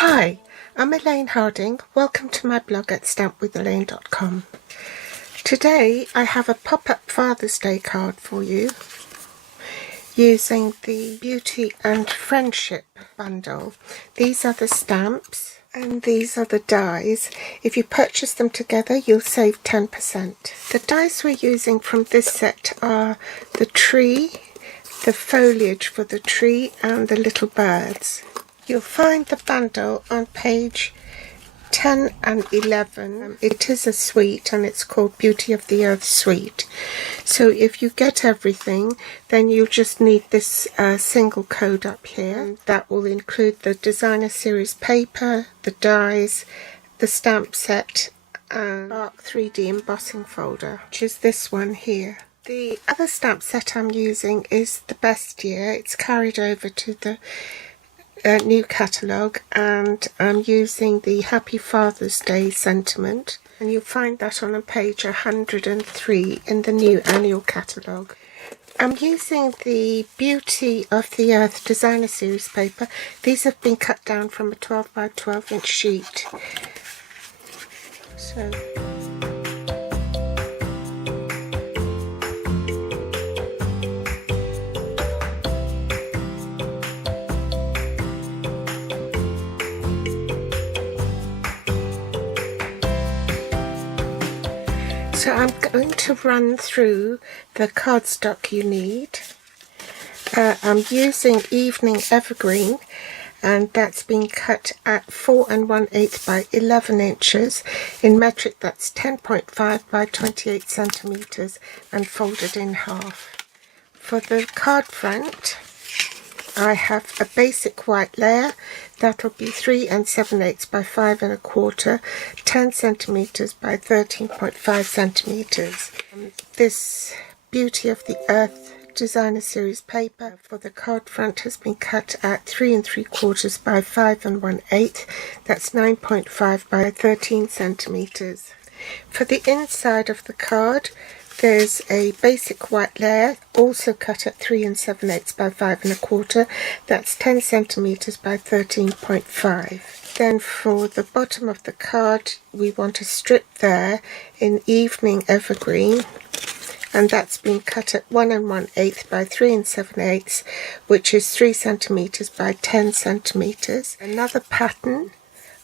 Hi, I'm Elaine Harding. Welcome to my blog at stampwithelaine.com. Today I have a pop-up Father's Day card for you using the Beauty and Friendship bundle. These are the stamps and these are the dies. If you purchase them together, you'll save 10%. The dies we're using from this set are the tree, the foliage for the tree and the little birds. You'll find the bundle on page 10 and 11. It is a suite and it's called Beauty of the Earth Suite. So if you get everything, then you'll just need this single code up here. And that will include the designer series paper, the dies, the stamp set, and Bark 3D embossing folder, which is this one here. The other stamp set I'm using is the Best Year. It's carried over to the new catalogue, and I'm using the Happy Father's Day sentiment, and you'll find that on page 103 in the new annual catalogue. I'm using the Beauty of the Earth designer series paper. These have been cut down from a 12 by 12 inch sheet. So I'm going to run through the cardstock you need. I'm using Evening Evergreen, and that's been cut at 4 1/8 by 11 inches. In metric, that's 10.5 by 28 centimeters and folded in half. For the card front, I have a basic white layer. That'll be 3 7/8 by 5 1/4, 10 centimeters by 13.5 centimeters. This Beauty of the Earth designer series paper for the card front has been cut at 3 3/4 by 5 1/8. That's 9.5 by 13 centimeters. For the inside of the card, there's a basic white layer, also cut at 3 7/8 by 5 1/4. That's 10 centimeters by 13.5. Then for the bottom of the card, we want a strip there in Evening Evergreen, and that's been cut at 1 1/8 by 3 7/8, which is 3 centimeters by 10 centimeters. Another pattern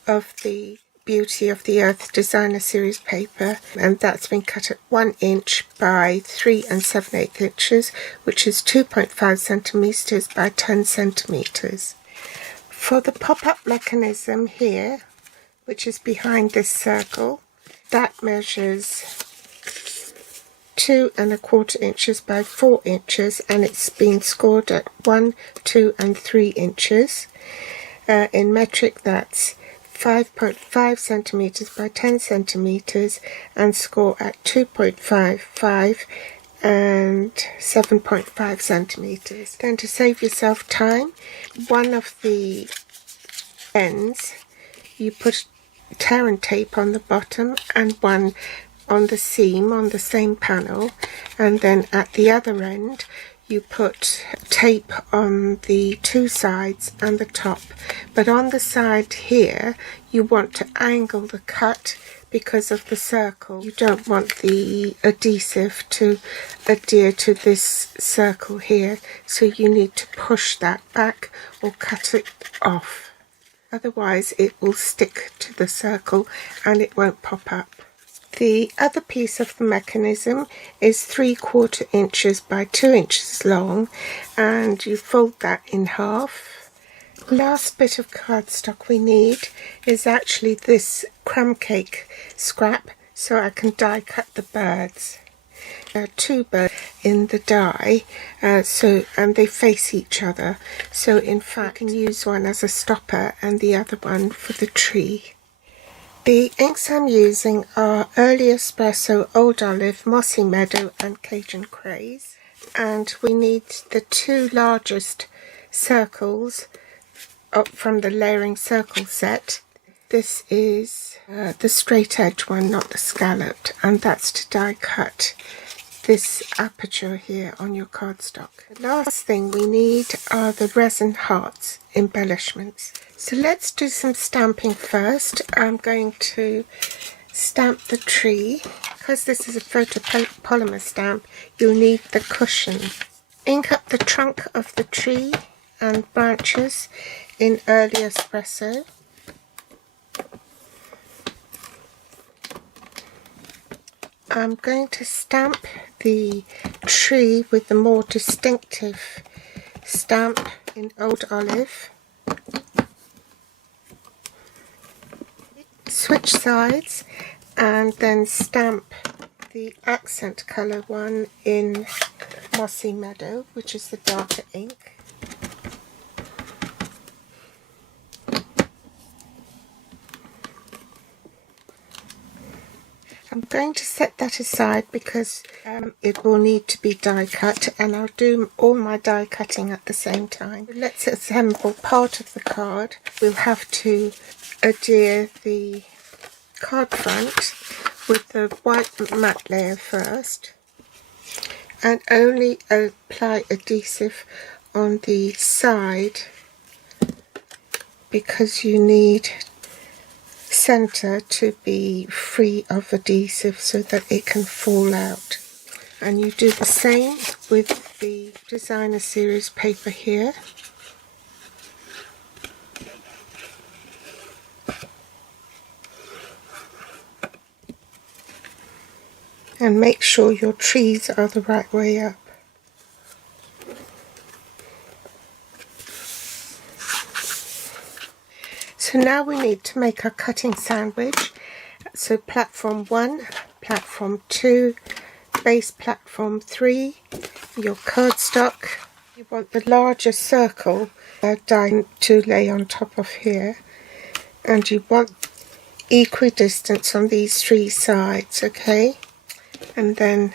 of the Beauty of the Earth designer series paper, and that's been cut at 1 inch by 3 7/8 inches, which is 2.5 centimeters by 10 centimeters. For the pop-up mechanism here, which is behind this circle, that measures 2 1/4 inches by 4 inches, and it's been scored at 1, 2 and 3 inches. In metric, that's 5.5 centimeters by 10 centimeters and score at 2.55 and 7.5 centimeters. Then, to save yourself time, one of the ends you put tear and tape on the bottom and one on the seam on the same panel, and then at the other end you put tape on the two sides and the top. But on the side here, you want to angle the cut because of the circle. You don't want the adhesive to adhere to this circle here, so you need to push that back or cut it off. Otherwise it will stick to the circle and it won't pop up. The other piece of the mechanism is 3/4 inches by 2 inches long, and you fold that in half. Last bit of cardstock we need is actually this crumb cake scrap, so I can die cut the birds. There are 2 birds in the die, and they face each other, so in fact you can use one as a stopper and the other one for the tree. The inks I'm using are Early Espresso, Old Olive, Mossy Meadow and Cajun Craze. And we need the 2 largest circles up from the Layering Circle set. This is the straight edge one, not the scalloped, and that's to die cut this aperture here on your cardstock. The last thing we need are the resin hearts embellishments. So let's do some stamping first. I'm going to stamp the tree. Because this is a photopolymer stamp, you'll need the cushion. Ink up the trunk of the tree and branches in early espresso. I'm going to stamp the tree with the more distinctive stamp in Old Olive. Switch sides and then stamp the accent colour one in Mossy Meadow, which is the darker ink. I'm going to set that aside because it will need to be die cut, and I'll do all my die cutting at the same time. Let's assemble part of the card. We'll have to adhere the card front with the white matte layer first, and only apply adhesive on the side because you need center to be free of adhesive so that it can fall out. And you do the same with the designer series paper here. And make sure your trees are the right way up. So now we need to make our cutting sandwich. So platform 1, platform 2, base platform 3, your cardstock. You want the larger circle die to lay on top of here, and you want equidistance on these 3 sides, okay? And then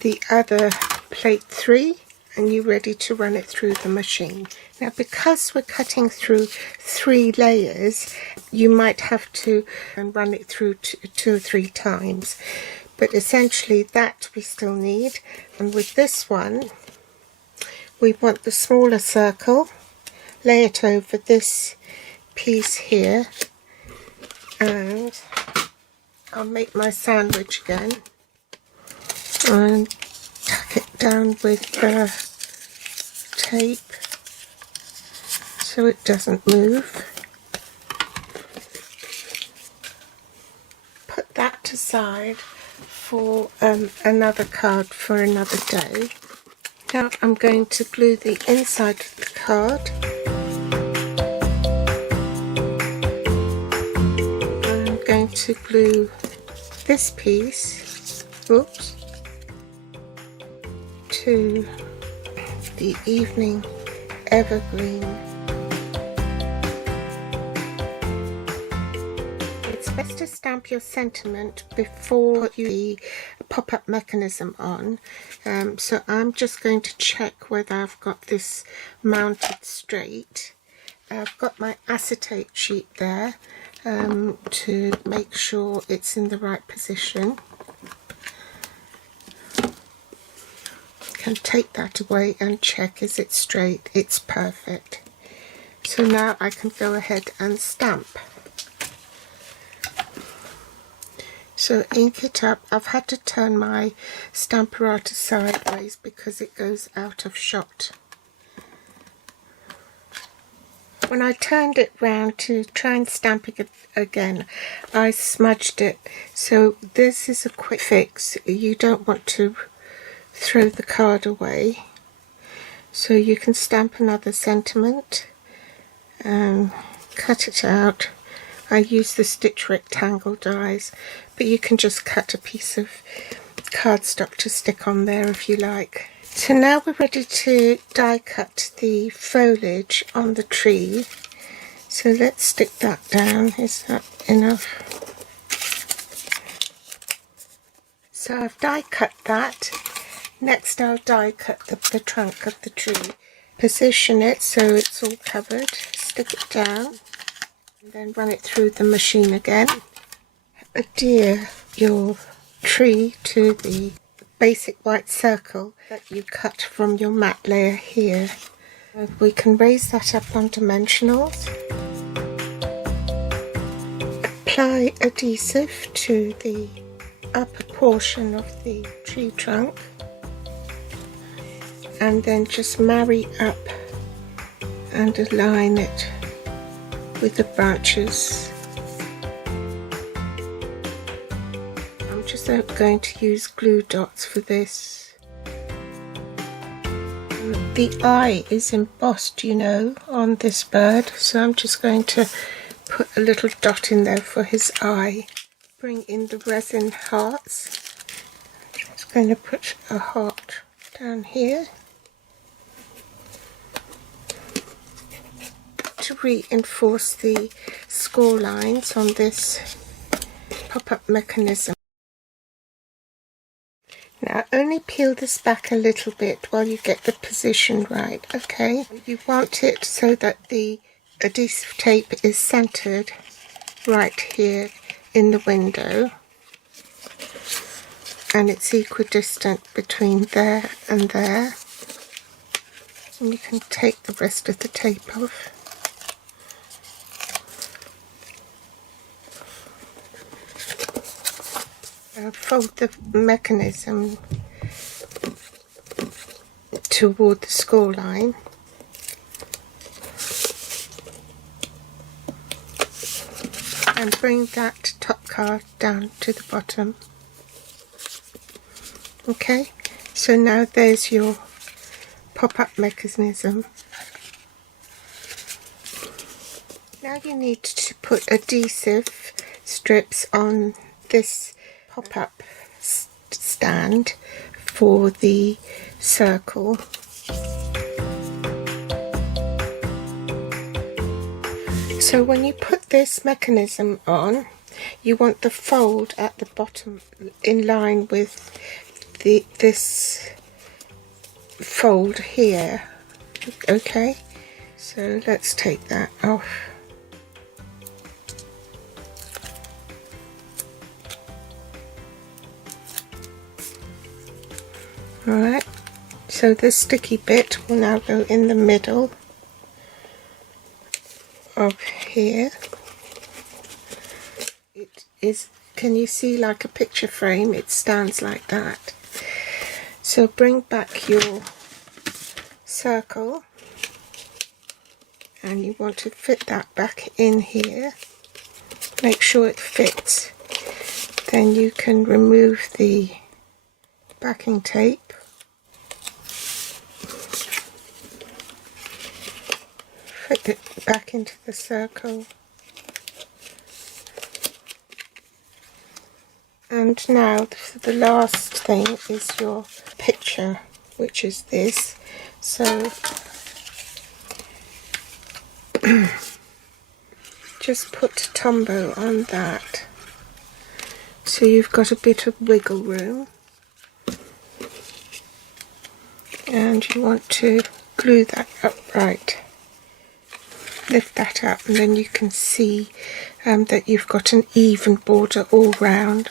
the other plate 3, and you're ready to run it through the machine. Now, because we're cutting through 3 layers, you might have to run it through 2 or 3 times, but essentially that we still need. And with this one, we want the smaller circle, lay it over this piece here, and I'll make my sandwich again and tuck it down with the tape so it doesn't move. Put that aside for another card for another day. Now I'm going to glue the inside of the card. I'm going to glue this piece, oops, to the Evening Evergreen. It's best to stamp your sentiment before you put the pop-up mechanism on. So I'm just going to check whether I've got this mounted straight. I've got my acetate sheet there to make sure it's in the right position. Can take that away and check, is it straight? It's perfect. So now I can go ahead and stamp. So ink it up. I've had to turn my Stamparator sideways because it goes out of shot. When I turned it round to try and stamp it again, I smudged it. So this is a quick fix. You don't want to throw the card away. So you can stamp another sentiment and cut it out. I use the Stitch Rectangle dies, but you can just cut a piece of cardstock to stick on there if you like. So now we're ready to die cut the foliage on the tree. So let's stick that down. Is that enough? So I've die cut that. Next I'll die cut the trunk of the tree. Position it so it's all covered. Stick it down. And then run it through the machine again. Adhere your tree to the basic white circle that you cut from your matte layer here. We can raise that up on dimensionals. Apply adhesive to the upper portion of the tree trunk and then just marry up and align it with the branches. I'm just going to use glue dots for this. The eye is embossed, you know, on this bird, so I'm just going to put a little dot in there for his eye. Bring in the resin hearts. I'm just going to put a heart down here to reinforce the score lines on this pop-up mechanism. Now only peel this back a little bit while you get the position right, okay? You want it so that the adhesive tape is centered right here in the window and it's equidistant between there and there. And you can take the rest of the tape off. Fold the mechanism toward the score line. And bring that top card down to the bottom. Okay, so now there's your pop-up mechanism. Now you need to put adhesive strips on this pop-up stand for the circle. So when you put this mechanism on, you want the fold at the bottom in line with this fold here. Okay, so let's take that off. Alright, so the sticky bit will now go in the middle of here. It is, can you see, like a picture frame? It stands like that. So bring back your circle and you want to fit that back in here. Make sure it fits. Then you can remove the backing tape. Fit it back into the circle. And now the last thing is your picture, which is this. So just put Tombow on that. So you've got a bit of wiggle room. And you want to glue that upright. Lift that up and then you can see that you've got an even border all round.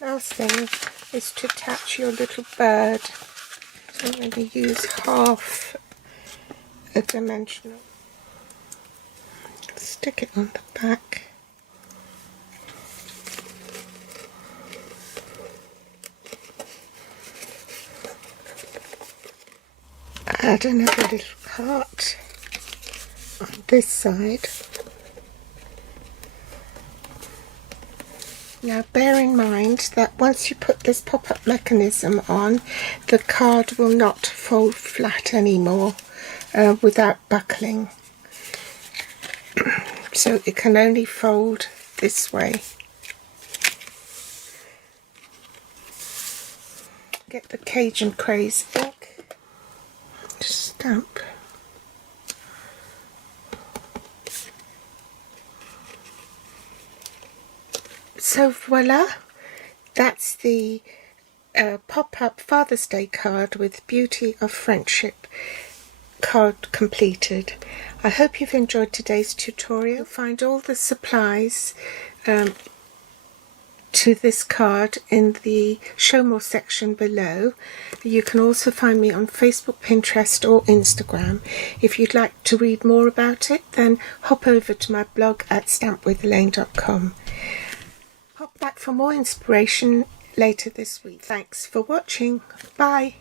Last thing is to attach your little bird. So I'm going to use half a dimensional. Stick it on the back. Add another little part on this side. Now bear in mind that once you put this pop-up mechanism on, the card will not fold flat anymore without buckling. So it can only fold this way. Get the Cajun Craze ink. Stamp. So voila, that's the pop-up Father's Day card with Beauty of Friendship card completed. I hope you've enjoyed today's tutorial. You'll find all the supplies to this card in the show more section below. You can also find me on Facebook, Pinterest or Instagram. If you'd like to read more about it, then hop over to my blog at stampwithelaine.com. Hop back for more inspiration later this week. Thanks for watching. Bye.